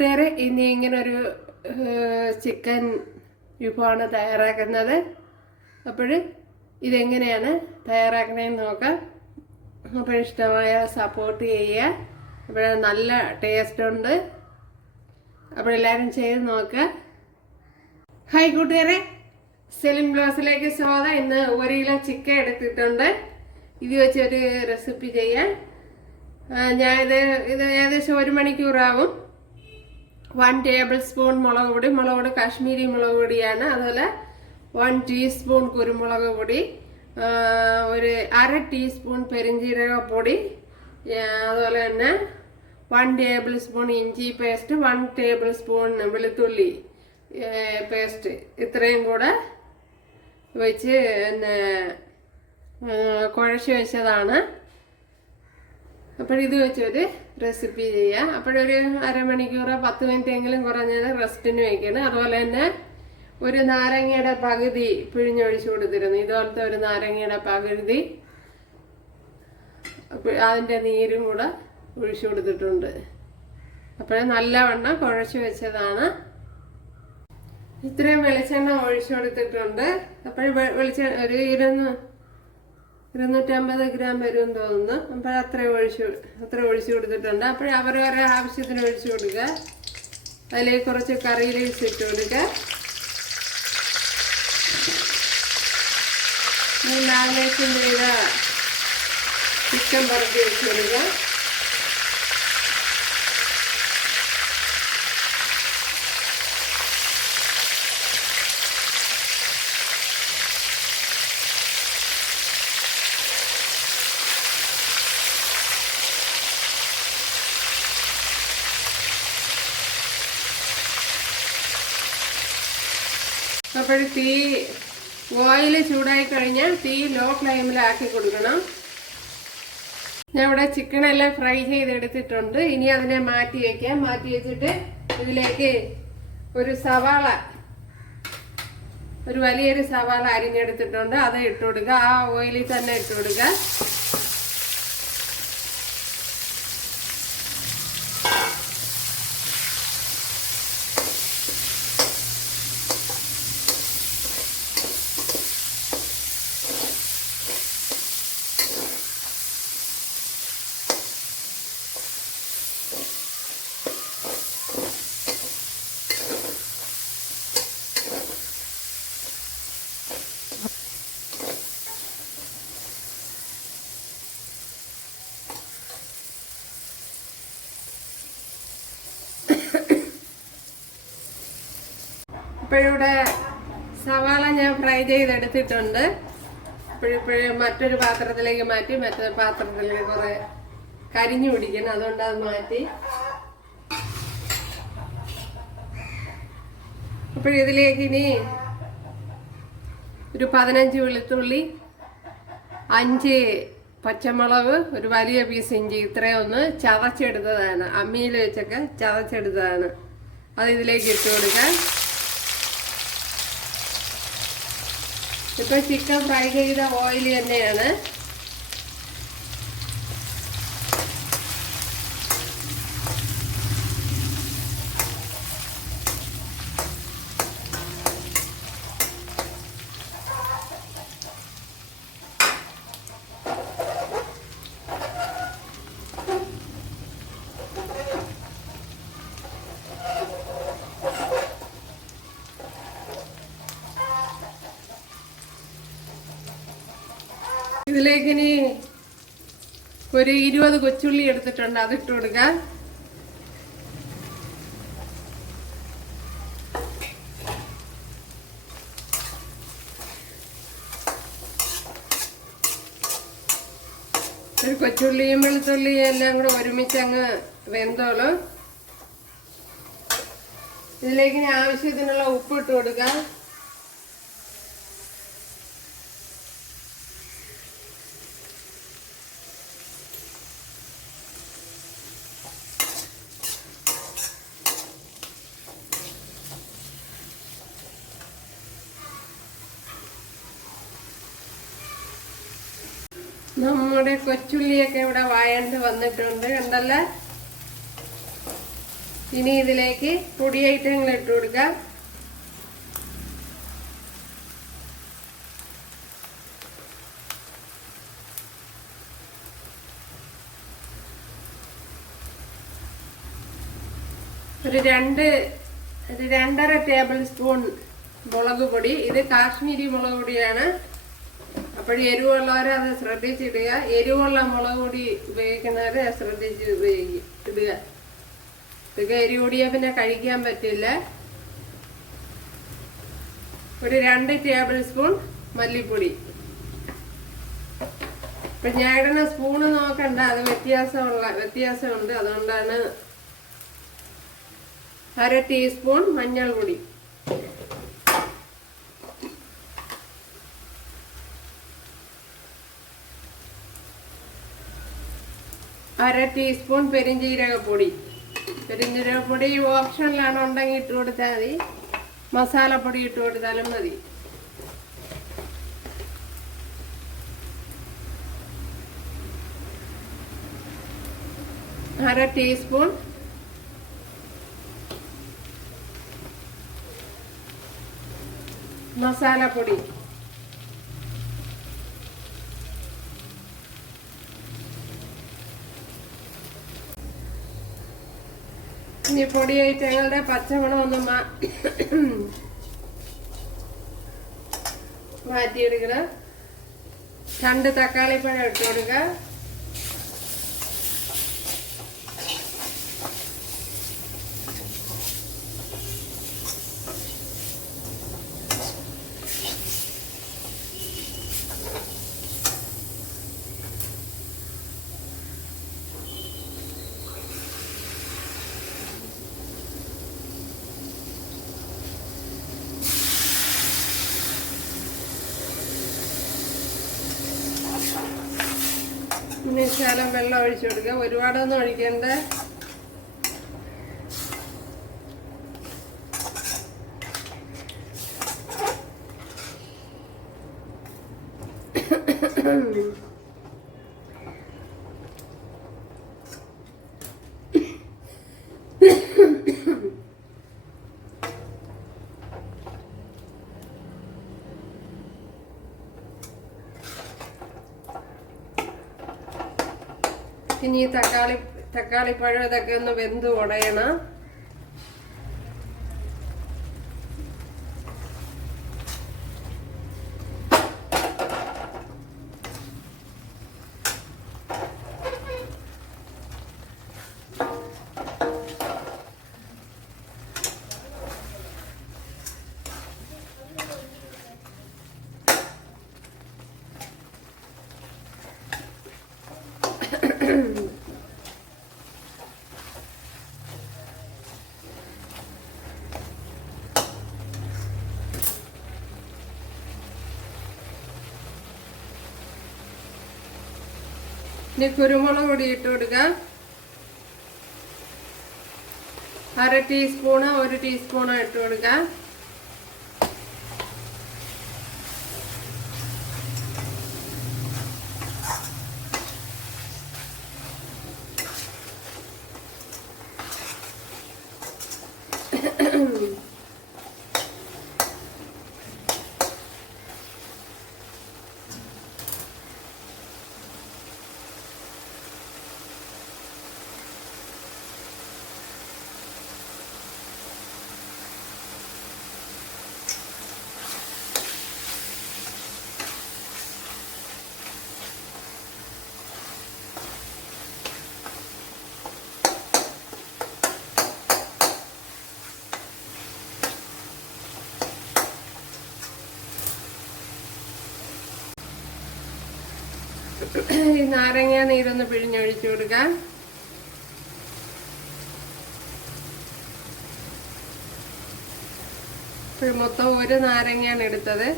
കൂട്ടുകാരെ, ഇനി ഇങ്ങനൊരു ചിക്കൻ വിഭവമാണ് തയ്യാറാക്കുന്നത്. അപ്പോൾ ഇതെങ്ങനെയാണ് തയ്യാറാക്കണതെന്ന് നോക്കാം. അപ്പോൾ ഇഷ്ടമായ സപ്പോർട്ട് ചെയ്യുക. അപ്പോൾ നല്ല ടേസ്റ്റ് ഉണ്ട്. അപ്പോൾ എല്ലാവരും ചെയ്ത് നോക്കുക. ഹായ് കൂട്ടുകാരെ, സെലിം ബ്ലോസിലേക്ക് സ്വാഗതം. ഇന്ന് 1 കിലോ ചിക്കൻ എടുത്തിട്ടുണ്ട്. ഇത് വെച്ചൊരു റെസിപ്പി ചെയ്യാൻ ഇത് ഏകദേശം 1 മണിക്കൂറാവും. 1 ടേബിൾ സ്പൂൺ മുളക് പൊടി കാശ്മീരി മുളക് പൊടിയാണ്. അതുപോലെ 1 ടീസ്പൂൺ കുരുമുളക് പൊടി, ഒരു 1/2 ടീസ്പൂൺ പെരിഞ്ജീരകപ്പൊടി, അതുപോലെ തന്നെ 1 ടേബിൾ സ്പൂൺ ഇഞ്ചി പേസ്റ്റ്, 1 ടേബിൾ സ്പൂൺ വെളുത്തുള്ളി പേസ്റ്റ്, ഇത്രയും കൂടെ വെച്ച് കുഴച്ച് വെച്ചതാണ്. അപ്പോൾ ഇത് വെച്ചൊരു റെസിപ്പി ചെയ്യാം. അപ്പോഴൊരു അരമണിക്കൂർ 10 മിനിറ്റ് എങ്കിലും കുറഞ്ഞത് റെസ്റ്റിന് വയ്ക്കണം. അതുപോലെ തന്നെ ഒരു നാരങ്ങയുടെ പകുതി പിഴിഞ്ഞൊഴിച്ചു കൊടുത്തിരുന്നു. ഇതുപോലത്തെ ഒരു നാരങ്ങയുടെ പകുതി അതിൻ്റെ നീരും കൂടെ ഒഴിച്ചു കൊടുത്തിട്ടുണ്ട്. അപ്പോൾ നല്ലവണ്ണം കുഴച്ച് വെച്ചതാണ്. ഇത്രയും വെളിച്ചെണ്ണ ഒഴിച്ചു കൊടുത്തിട്ടുണ്ട്. അപ്പോൾ ഒരു 250 ഗ്രാം വരും തോന്നുന്നു. അപ്പോൾ അത്ര ഒഴിച്ചു കൊടുത്തിട്ടുണ്ട്. അപ്പോൾ അവരവരുടെ ആവശ്യത്തിന് ഒഴിച്ചു കൊടുക്കുക. അതിലേക്ക് കുറച്ച് കറി ലീവ്സ് ഇട്ട് കൊടുക്കുക. മാരിനേഷൻ ചെയ്ത ചിക്കൻ പുറത്ത് വെച്ച് കൊടുക്കുക. അപ്പോൾ ഓയിൽ ചൂടായി കഴിഞ്ഞാൽ തീ ലോ ഫ്ലെയിമിലാക്കി കൊടുക്കണം. ഞാൻ ഇവിടെ ചിക്കനെല്ലാം ഫ്രൈ ചെയ്തെടുത്തിട്ടുണ്ട്. ഇനി അതിനെ മാറ്റി വയ്ക്കാം. മാറ്റി വെച്ചിട്ട് ഇതിലേക്ക് ഒരു വലിയൊരു സവാള അരിഞ്ഞെടുത്തിട്ടുണ്ട്. അത് ഇട്ട് കൊടുക്കുക. ആ ഓയിലിൽ തന്നെ ഇട്ട് കൊടുക്കുക. ഇപ്പോഴിവിടെ സവാള ഞാൻ ഫ്രൈ ചെയ്തെടുത്തിട്ടുണ്ട്. ഇപ്പോഴും മറ്റൊരു പാത്രത്തിലേക്ക് മാറ്റി. മറ്റൊരു പാത്രത്തിലേക്ക് കുറെ കരിഞ്ഞു പിടിക്കണം. അതുകൊണ്ട് അത് മാറ്റി. ഇതിലേക്ക് ഇനി ഒരു 15 വെളുത്തുള്ളി, 5 പച്ചമുളക്, ഒരു വലിയ പീസ് ഇഞ്ചി, ഇത്രയൊന്ന് ചതച്ചെടുത്തതാണ്. അമ്മിയിൽ വെച്ചൊക്കെ ചതച്ചെടുത്തതാണ്. അത് ഇതിലേക്ക് ഇട്ട് കൊടുക്കാൻ. ഇപ്പൊ ചിക്കൻ ഫ്രൈ ചെയ്ത ഓയിൽ തന്നെയാണ്. ഇതിലേക്ക് ഇനി ഒരു 20 കൊച്ചുള്ളി എടുത്തിട്ടുണ്ട്. അതിട്ട് കൊടുക്കുക. ഒരു കൊച്ചുള്ളിയും വെളുത്തുള്ളിയും എല്ലാം കൂടെ ഒരുമിച്ച് അങ്ങ് വെന്തോളും. ഇതിലേക്ക് ആവശ്യത്തിനുള്ള ഉപ്പ് ഇട്ട് കൊടുക്കുക. നമ്മുടെ കൊച്ചുള്ളിയൊക്കെ ഇവിടെ വഴണ്ട് വന്നിട്ടുണ്ട്. കണ്ടല്ലേ? ഇനി ഇതിലേക്ക് പൊടി ഐറ്റങ്ങൾ ഇട്ട് കൊടുക്കാം. ഒരു 2.5 ടേബിൾ സ്പൂൺ മുളക് പൊടി. ഇത് കാശ്മീരി മുളക് പൊടിയാണ്. അപ്പോൾ എരിവുള്ളവർ അത് ശ്രദ്ധിച്ചിടുക. എരിവുള്ള മുളക് പൊടി ഉപയോഗിക്കുന്നവർ ശ്രദ്ധിച്ച് ഇടുക. ഇതൊക്കെ എരിവ് കൂടിയാൽ പിന്നെ കഴിക്കാൻ പറ്റില്ല. ഒരു 2 ടേബിൾ സ്പൂൺ മല്ലിപ്പൊടി. ഇപ്പം ഞാൻ ഇടുന്ന സ്പൂണ് നോക്കണ്ട, അത് വ്യത്യാസമുണ്ട്. അതുകൊണ്ടാണ് 1/2 ടീസ്പൂൺ മഞ്ഞൾപ്പൊടി. അര ടീസ്പൂൺ പെരിഞ്ജീരകപ്പൊടി. പെരിഞ്ജീരകപ്പൊടി ഓപ്ഷനിലാണ്, ഉണ്ടെങ്കിൽ ഇട്ട് കൊടുത്താൽ മതി. മസാലപ്പൊടി ഇട്ട് കൊടുത്താലും മതി. അര ടീസ്പൂൺ മസാലപ്പൊടി. ഇനി പൊടി ഐറ്റങ്ങളുടെ പച്ചമണം ഒന്ന് മാറ്റിയെടുക്കണം. 2 തക്കാളിപ്പഴം ഇട്ട് കൊടുക്കുക. ഇനി ശകലം വെള്ളം ഒഴിച്ചു കൊടുക്കുക. ഒരുപാടൊന്നും ഒഴിക്കണ്ട. ഇനി തക്കാളിപ്പഴം ഇതൊക്കെ ഒന്ന് വെന്ത് ഉടയണം. ഇനി കുരുമുളക് പൊടി ഇട്ട് കൊടുക്കുക. 1/2 ടീസ്പൂണ് 1 ടീസ്പൂണ് ഇട്ട് കൊടുക്കുക. ഈ നാരങ്ങ നീരൊന്ന് പിഴിഞ്ഞൊഴിച്ചു കൊടുക്കാം. മൊത്തം 1 നാരങ്ങയാണ് എടുത്തത്.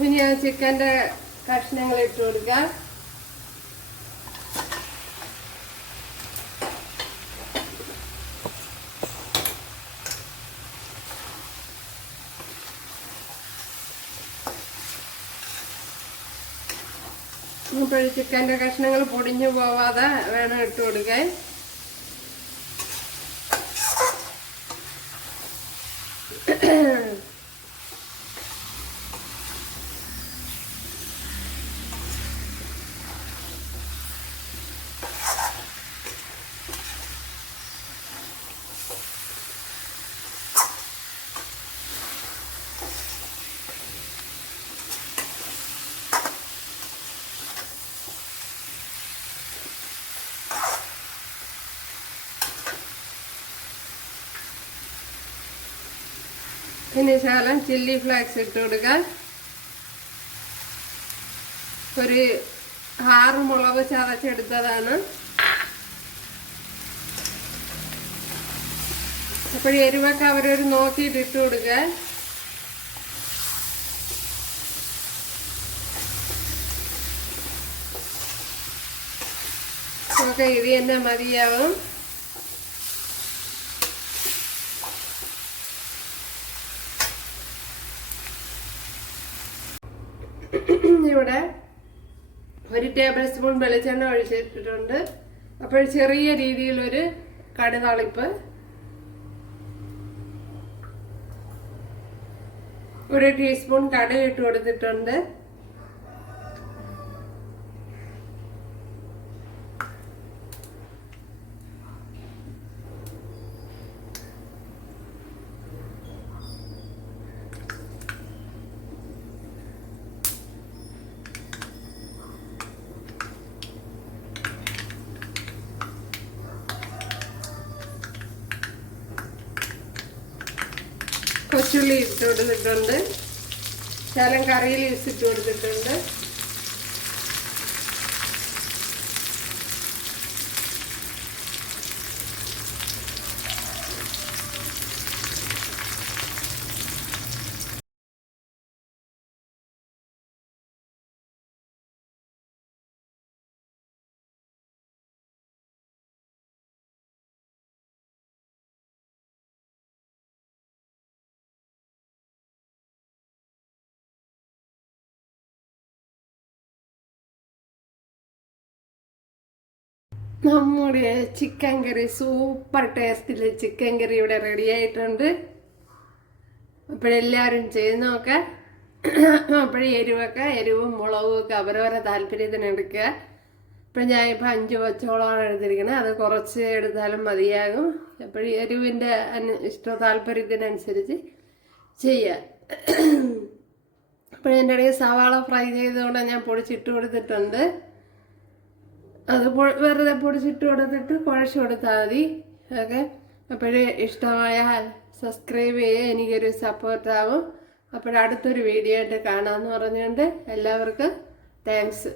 ഇനി ആ ചിക്കൻ്റെ കഷ്ണങ്ങൾ ഇട്ട് കൊടുക്കാം. ഇപ്പോൾ ചിക്കൻ്റെ കഷ്ണങ്ങൾ പൊടിഞ്ഞു പോവാതെ വേണം ഇട്ട് കൊടുക്കാൻ. ഇനി ശകലം ചില്ലി ഫ്ലേക്സ് ഇട്ട് കൊടുക്കുക. ഒരു 6 മുളക് ചതച്ചെടുത്തതാണ്. അപ്പോൾ എരിവൊക്കെ അവരൊരു നോക്കിയിട്ട് ഇട്ട് കൊടുക്കുക. ഓക്കെ, ഇത് തന്നെ മതിയാവും. ഇവിടെ 1 ടേബിൾ സ്പൂൺ വെളിച്ചെണ്ണ ഒഴിച്ചിട്ടുണ്ട്. അപ്പോൾ ചെറിയ രീതിയിലൊരു കടുതാളിപ്പ്, 1 ടീസ്പൂൺ കടുക് ഇട്ട് കൊടുത്തിട്ടുണ്ട്. കൊച്ചുള്ളി ഇട്ട് കൊടുത്തിട്ടുണ്ട്. ശകലം കറി ലീവ്സ് ഇട്ട് കൊടുത്തിട്ടുണ്ട്. നമ്മുടെ ചിക്കൻ കറി, സൂപ്പർ ടേസ്റ്റിൽ ചിക്കൻ കറി ഇവിടെ റെഡി ആയിട്ടുണ്ട്. അപ്പോഴെല്ലാവരും ചെയ്ത് നോക്കാം. അപ്പോഴേ എരിവും മുളകും ഒക്കെ അവരവരെ താല്പര്യത്തിന് എടുക്കുക. ഇപ്പം ഞാൻ ഇപ്പോൾ 5 പച്ചമുളകാണ് എടുത്തിരിക്കുന്നത്. അത് കുറച്ച് എടുത്താലും മതിയാകും. അപ്പോൾ എരിവിൻ്റെ താല്പര്യത്തിനനുസരിച്ച് ചെയ്യുക. അപ്പോൾ എൻ്റെ ഇടയിൽ സവാള ഫ്രൈ ചെയ്തുകൊണ്ട് ഞാൻ പൊടിച്ചിട്ട് കൊടുത്തിട്ടുണ്ട്. അത് വെറുതെ പൊടിച്ചിട്ട് കൊടുത്തിട്ട് കുഴച്ച് കൊടുത്താൽ മതി. ഓക്കെ, അപ്പോഴേ ഇഷ്ടമായാൽ സബ്സ്ക്രൈബ് ചെയ്യുക, എനിക്കൊരു സപ്പോർട്ടാവും. അപ്പോഴടുത്തൊരു വീഡിയോ ആയിട്ട് കാണാമെന്ന് പറഞ്ഞുകൊണ്ട് എല്ലാവർക്കും താങ്ക്സ്.